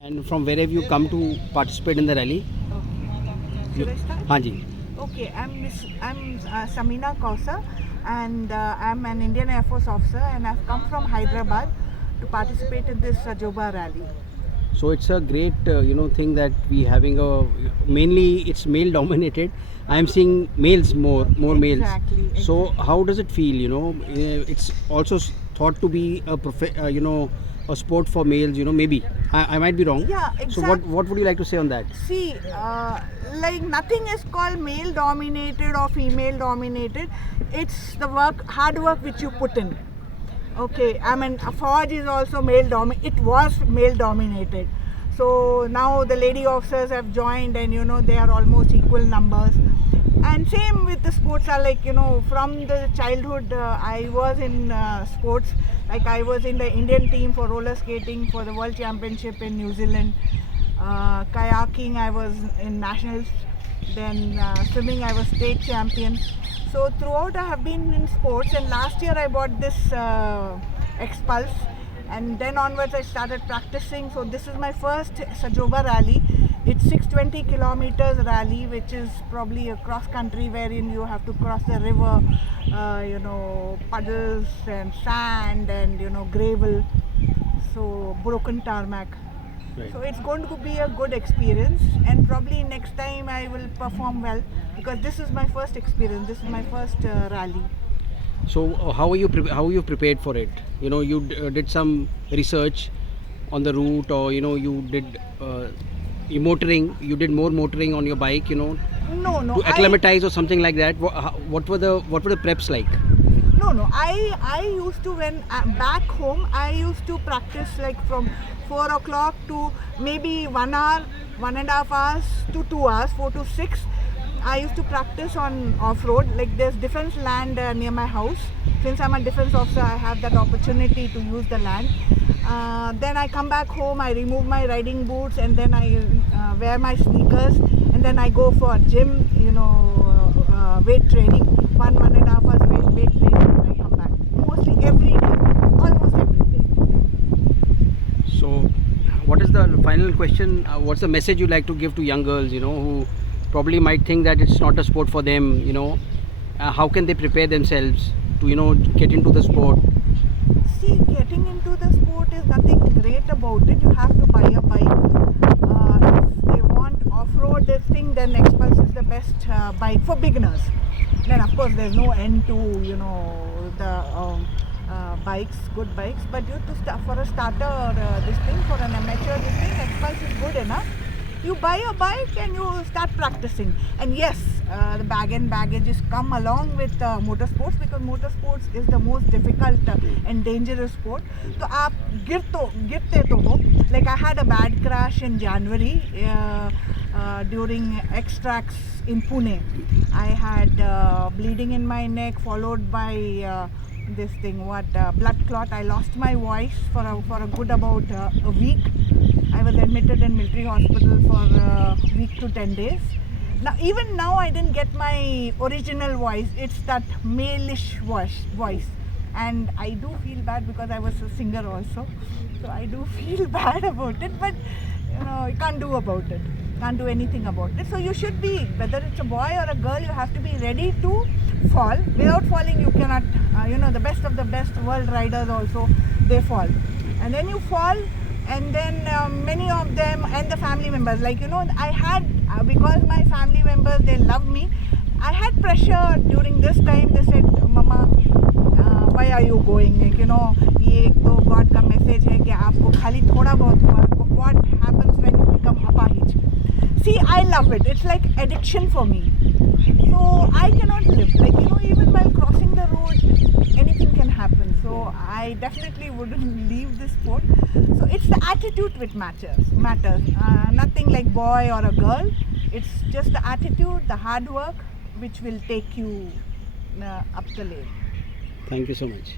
And from where have you come to participate in the rally? Should I start? हाँ जी. Okay, I'm Sameena Kausar, and I'm an Indian Air Force officer, and I've come from Hyderabad to participate in this Sjoba Rally. So it's a great thing that we having a mainly it's male dominated. I am seeing males more males. Exactly. So how does it feel? It's also thought to be a sport for males. Maybe I might be wrong. Yeah, So exactly. what would you like to say on that? See, like nothing is called male dominated or female dominated. It's the hard work which you put in. Okay, I mean, Forge is also it was male dominated. So now the lady officers have joined, and they are almost equal numbers. And same with the sports are like, from the childhood I was in sports. Like I was in the Indian team for roller skating for the World Championship in New Zealand. Kayaking I was in nationals. Then swimming I was state champion. So throughout I have been in sports, and last year I bought this X-Pulse, and then onwards I started practicing. So this is my first Sjoba Rally. It's 620 kilometers rally, which is probably a cross country wherein you have to cross the river, puddles and sand and gravel, so broken tarmac. Right. So it's going to be a good experience, and probably next time I will perform well, because this is my first experience. This is my first rally. So how are you prepared for it? You did some research on the route, or you did motoring. You did more motoring on your bike, No. to acclimatize or something like that. What were the preps like? No. I used to, when back home, I used to practice like from 4 o'clock to maybe 1 hour, 1.5 hours to 2 hours, 4 to 6. I used to practice on off-road. Like there's defense land near my house. Since I'm a defense officer, I have that opportunity to use the land. Then I come back home, I remove my riding boots, and then I wear my sneakers, and then I go for gym, weight training, 1.5 hours weight training, and I come back. Mostly every day, almost every day. So what is the final question? What's the message you'd like to give to young girls, who probably might think that it's not a sport for them? How can they prepare themselves to get into the sport? See, getting into the sport is nothing great about it. You have to buy a bike. If they want off-road this thing, then X-Pulse is the best bike for beginners. Then of course there's no end to the bikes, good bikes. But you to start for a starter, this thing for an amateur, this thing X-Pulse is good enough. You buy a bike and you start practicing. And yes, the bag and baggages come along with motorsports, because motorsports is the most difficult and dangerous sport. So aap girte to ho. Like I had a bad crash in January during X-Tracks in Pune. I had bleeding in my neck, followed by this thing, blood clot. I lost my voice for a good about a week. I was admitted in military hospital for a week to 10 days. Now, even now, I didn't get my original voice. It's that male-ish voice. And I do feel bad because I was a singer also. So I do feel bad about it, but you can't do about it. Can't do anything about it. So you should be, whether it's a boy or a girl, you have to be ready to fall. Without falling, you cannot, the best of the best world riders also, they fall. And then you fall, and then many of them and the family members, like I had because my family members, they love me, I had pressure during this time. They said, Mama, why are you going? Like, ये एक तो God का message है कि आपको खाली थोड़ा बहुत हुआ. What happens when you become apahij? See, I love it. It's like addiction for me. So I cannot live. Like, even while crossing the road, anything can happen. So I definitely wouldn't leave this sport. So it's the attitude which matters. Nothing like boy or a girl. It's just the attitude, the hard work, which will take you up the lane. Thank you so much.